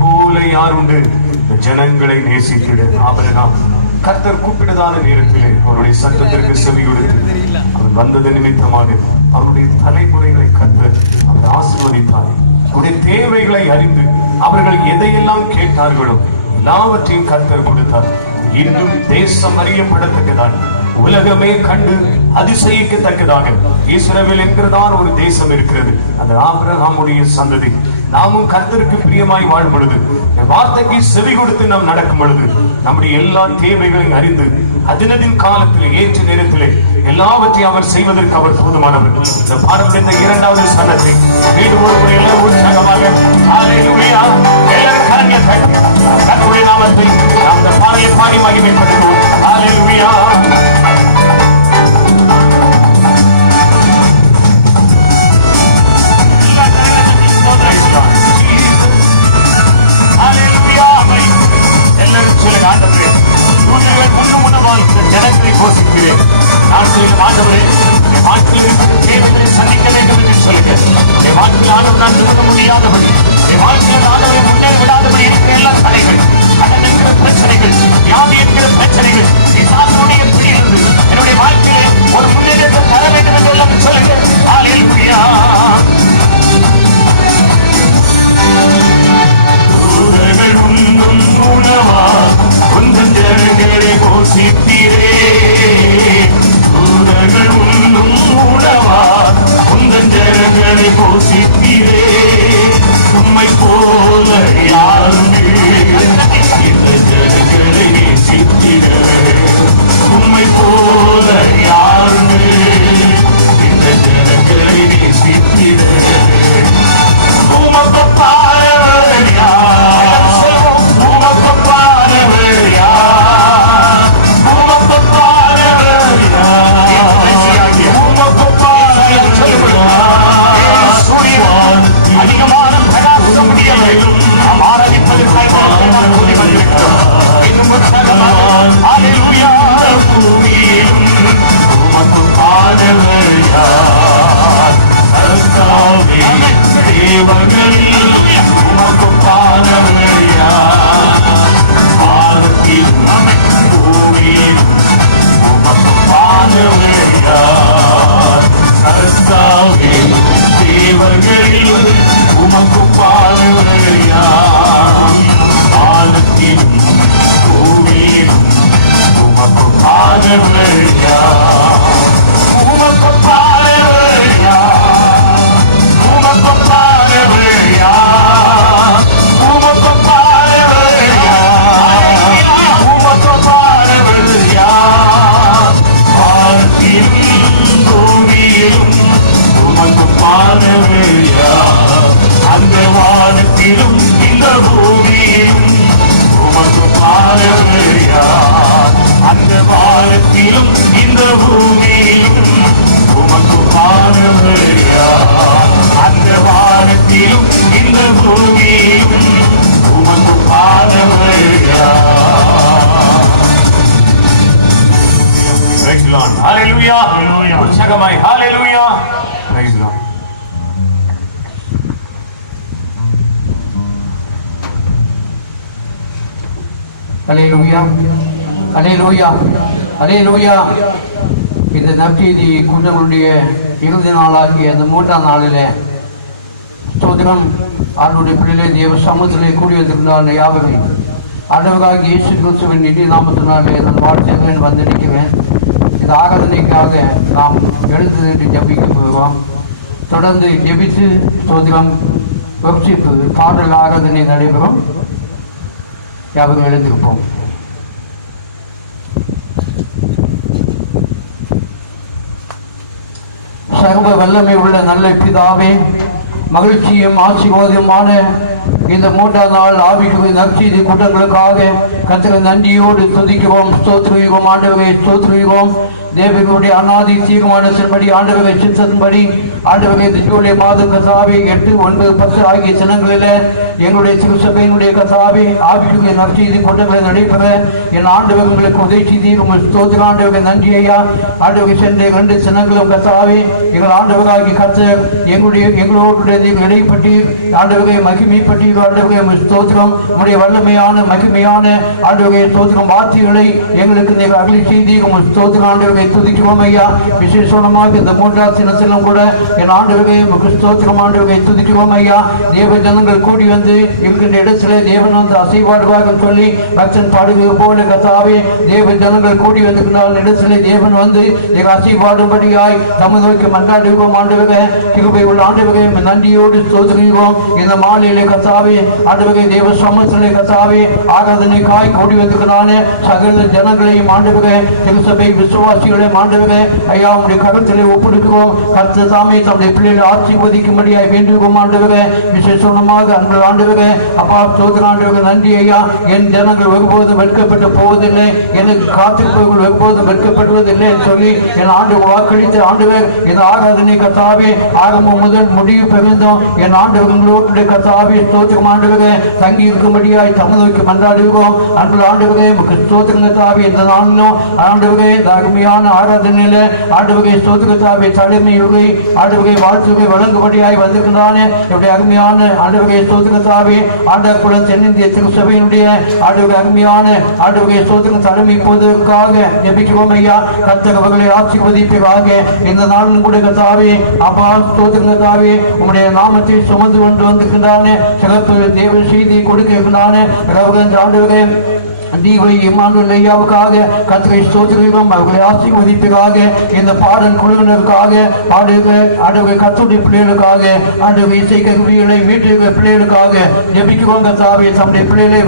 போல யார் உண்டு இந்த ஜனங்களை நேசித்திட. ஆபிரகாம் கர்த்தர் கூப்பிட்டதான நேரத்திலே அவருடைய சத்தத்திற்கு செவி கொடுத்து அவர் வந்தது நிமித்தமாக அவருடைய தலைமுறைகளை கர்த்தர் அவர் ஆசீர்வதித்தார். அவருடைய தேவைகளை அறிந்து அவர்கள் எதையெல்லாம் கேட்டார்களோ எல்லாவற்றையும் கர்த்தர் கொடுத்தார். இன்றும் தேசம் அறியப்படத்தக்கதான், உலகமே கண்டு அதிசயிக்கத்தக்கதாக இஸ்ரவேல் என்கிறதான் ஒரு தேசம் இருக்கிறது. அந்த ஆபிரகாமுடைய சந்ததி. நாமும் கர்த்தருக்கு பிரியமாய் வாழும் பொழுது, வார்த்தைக்கு செவி கொடுத்து நாம் நடக்கும் பொழுது, நம்முடைய எல்லா தேவைகளையும் அறிந்து அதினதின் காலத்தில் ஏற்ற நேரத்திலே எல்லாவற்றையும் அவர் செய்வதற்கு அவர் போதுமானவர். இந்த பாரம்பரிய இரண்டாவது சனத்தை மீண்டும் ஒரு முறை எல்லாம் உற்சாகமாக ஹல்லேலூயா எல்லாரும் கரங்களை தட்டி கர்த்தருடைய நாமத்தை நாம் இந்த பாடலை பாடி மகிமைப்படுத்துவோம். ஹல்லேலூயா. ஜனங்களை போஷிக்கிறேன். நான் சொல்லுங்க ஆண்டவரே, என் வாழ்க்கையில் தேவனை சந்திக்க வேண்டும் என்று சொல்லுங்க. என் வாழ்க்கையில் ஆண்டவர் நான் நிறுத்த முடியாதபடி, என் வாழ்க்கையில் ஆண்டவரை முன்னேற விடாதபடி இருக்கிற எல்லா தடைகள், கடன் என்கிற பிரச்சனைகள், வியாதி என்கிற பிரச்சனைகள், பிசாசுடைய பிடியிலிருந்து என்னுடைய வாழ்க்கையிலே ஒரு முன்னேற்றத்தை தர வேண்டும் என்று எல்லாம் சொல்லுங்க. ஹல்லேலூயா. உணவா உங்கள் ஜனங்களை போஷித்தீரே. தூதர்கள் உண்ணும் உணவா உங்கள் ஜனங்களை போஷித்தீரே. உம்மை போல யாருமே இந்த ஜனங்களை நேசித்திட. உம்மை போல யாருமே இந்த ஜனங்களை நேசித்திட. உமக்கு பாரவர் யார்? உமக்கு பாரவர் யார்? உமக்கு பாரவர் யார்? உமக்கு பாரவர் யார்? சூரியன் அதிகமான பிரகாசம் முடியவில்லை. நாம் ஆராதிப்பதற்காக நாம் கூடி வந்திருக்கிறோம். இன்னும் உற்சாகமாக ஹல்லேலூயா. பூமியிலும் உமக்கு பாரவர் யார்? கர்த்தாவே தேவர்களில் உமக்கு பாரவர் யார்? வானத்திலும் பூமியிலும் உமக்கு பாரவர் யார்? கர்த்தாவே தேவர்களில் உமக்கு பாரவர் யார்? வானத்திலும் பூமியிலும் உமக்கு பாரவர் யார்? உமக்கு பாரவர் யார்? உமக்கு பாரவர் யார்? உமக்கு பாரவர் யார்? உமக்கு பாரவர் யார்? வானத்திலும் பூமியிலும் உமக்கு பாரவர் யார்? அந்த வானத்திலும் இந்த பூமியிலும் உமக்கு பாரவர் யார்? அந்த வானத்திலும் இந்த பூமியிலும் உமக்கு பாரவர் யார்? அந்த வானத்திலும் இந்த பூமியிலும் உமக்கு பாரவர் யார்? Praise the Lord. Hallelujah. உற்சாகமாய் Hallelujah. Praise the Lord. Hallelujah. Hallelujah. Hallelujah. இந்த நற்செய்தி கூட்டங்களுடைய இறுதி நாளாகிய அந்த 3ஆம் நாளிலே ஸ்தோத்திரம். ஆண்டவருடைய பிள்ளைகளை தேவ சமூகத்திலே கூடி வந்திருந்தால் யாவரை ஆண்டவராகிய இயேசு கிறிஸ்துவின் நிதி நாமத்தினாலே நான் வாழ்த்துகிறேன், வந்து நிற்கிறேன். இந்த ஆராதனைக்காக நாம் எழுந்து ஜெபிக்க போகிறோம். தொடர்ந்து ஜெபித்து ஸ்தோத்திரம் வர்ஷிப்பு பாடல் ஆராதனை நடைபெறும். யாவரும் எழுந்திருப்போம். சர்வ வல்லமை உள்ள நல்ல பிதாவே, மகிழ்ச்சியும் ஆசீர்வாதமான இந்த 3ஆம் நாள் ஆவிக்குரிய நற்செய்தி கூட்டங்களுக்காக கர்த்தரை நன்றியோடு துதிக்கிறோம், ஸ்தோத்திரிக்கிறோம். ஆண்டவரை ஸ்தோத்திரிக்கிறோம். தேவனுடைய அநாதி தீர்மானத்தின்படி ஆண்டவரை சித்தத்தின்படி ஆண்டவரை ஜூலை மாதம் கர்த்தாவே 8, 9, 10 ஆகிய தினங்களில் எங்களுடைய திருச்சபையினுடைய கர்த்தாவே ஆவிக்குரிய நற்செய்தி கூட்டங்களை நடைபெற என் ஆண்டவர் உங்களுக்கு உதவி செய்தீர். உங்கள் ஸ்தோத்திர ஆண்டவர்கள் நன்றி ஐயா. ஆண்டவர்கள் சென்ற 2 சின்னங்களும் கர்த்தாவே எங்கள் ஆண்டவராகி கர்த்தர் எங்களோடு நீங்கள் இடைப்பட்டீர். ஆண்டவரை மகிமைப்பட்டீர். ஆண்டவரை ஸ்தோத்திரம். உங்களுடைய வல்லமையான மகிமையான ஆண்டவரை ஸ்தோத்திரம் வார்த்தைகளை எங்களுக்கு நீங்கள் அருளி செய்தீர். உங்கள் ஸ்தோத்திர ஆண்டவரை துதிக்கிறோம் ஐயா. விசேஷமாக இந்த 3ஆம் தினத்திலும் கூட என் ஆண்டவரை ஸ்தோத்திரம் ஆண்டவரை துதிக்கிறோம் ஐயா. தேவ ஜனங்கள் கூடி வந்து இருக்கின்ற இடத்துல தேவன் வந்து அசைவாடுவார்கள் சொல்லி பக்தன் பாடுகிறது போல கர்த்தாவே தேவ ஜனங்கள் கூடி வந்திருக்கின்ற இடத்துல தேவன் வந்து அசைவாடும்படியாய் தமது நோக்கி மன்றாடுகிறோம். ஆண்டவரே கிருபை உள்ள ஆண்டவரே நன்றியோடு ஸ்தோத்திரிக்கிறோம். இந்த மாலையிலே கர்த்தாவே ஆண்டவரே தேவ சமூகத்திலே கர்த்தாவே ஆராதனைக்காய் கூடி வந்திருக்கிறான சகல ஜனங்களையும் ஆண்டவரே திருச்சபை விசுவாசிகளையும் ஆண்டவரே ஐயா உடைய கருத்திலே ஒப்புடுக்கிறோம். கர்த்தர் தாமே தம்முடைய பிள்ளைகளை ஆசீர்வதிக்கும்படியாய் வேண்டுகிறோம். ஆண்டவரே விசேஷமாக அன்பு ஆண்டவரே அப்பா ஸ்தோத்திர ஆண்டவரே நன்றி ஐயா. என் ஜனங்கள் ஒருபோதும் வெட்கப்பட்டு போவதில்லை, எனக்கு காத்திருப்பவர்கள் ஒருபோதும் வெட்கப்படுவதில்லை என்று சொல்லி என் ஆண்டு வாக்களித்து ஆண்டவர் இந்த ஆராதனை கர்த்தாவே ஆரம்பம் முதல் முடிவு பெருந்தோம் என் ஆண்டவர்களோடு கர்த்தாவே ஸ்தோத்திரம் ஆண்டவரே தங்கி இருக்கும்படியாய் தமிழ்நோக்கி மன்றாடுகிறோம். அன்பு ஆண்டவரே ஸ்தோத்திரம் கர்த்தாவே இந்த நாளிலும் ஆண்டவரே இந்த அருமையான ஆராதனையில ஆண்டவரே ஸ்தோத்திரத்தாவே தலைமையுரை ஆண்டவரை வாழ்த்துவை வழங்கும்படியாய் வந்திருக்கிறானே இப்படி அருமையான ஆண்டவரை ஸ்தோத்திரத்தாவே ஆண்டவர்குளம் தென்னிந்திய திருச்சபையினுடைய ஆண்டவரை அருமையான ஆண்டவரை ஸ்தோத்திரம் தலைமை போவதற்காக ஜெபிக்கிறோம் ஐயா. கர்த்தர் அவர்களை ஆசீர்வதிப்பதாக இந்த நாளும் கூட கர்த்தாவே அப்பா ஸ்தோத்திரம் கர்த்தாவே உம்முடைய நாமத்தை சுமந்து கொண்டு வந்திருக்கிறானே சிறப்பு தேவ செய்தியை கொடுக்க இருக்கிறானே ஆண்டவரே தீவை இம்மானுவேல் ஐயாவுக்காக கர்த்தரை ஸ்தோத்திரிக்கிறோம். அவர்களை ஆசீர்வதிப்பதாக இந்த பாடல் குழுவினருக்காக ஆண்டவரை கர்த்தருடைய பிள்ளைகளுக்காக ஆண்டவரை இசை கருவிகளை வீட்டில் பிள்ளைகளுக்காக ஜெபிக்கிறோம். கர்த்தாவே தம்முடைய பிள்ளைகளை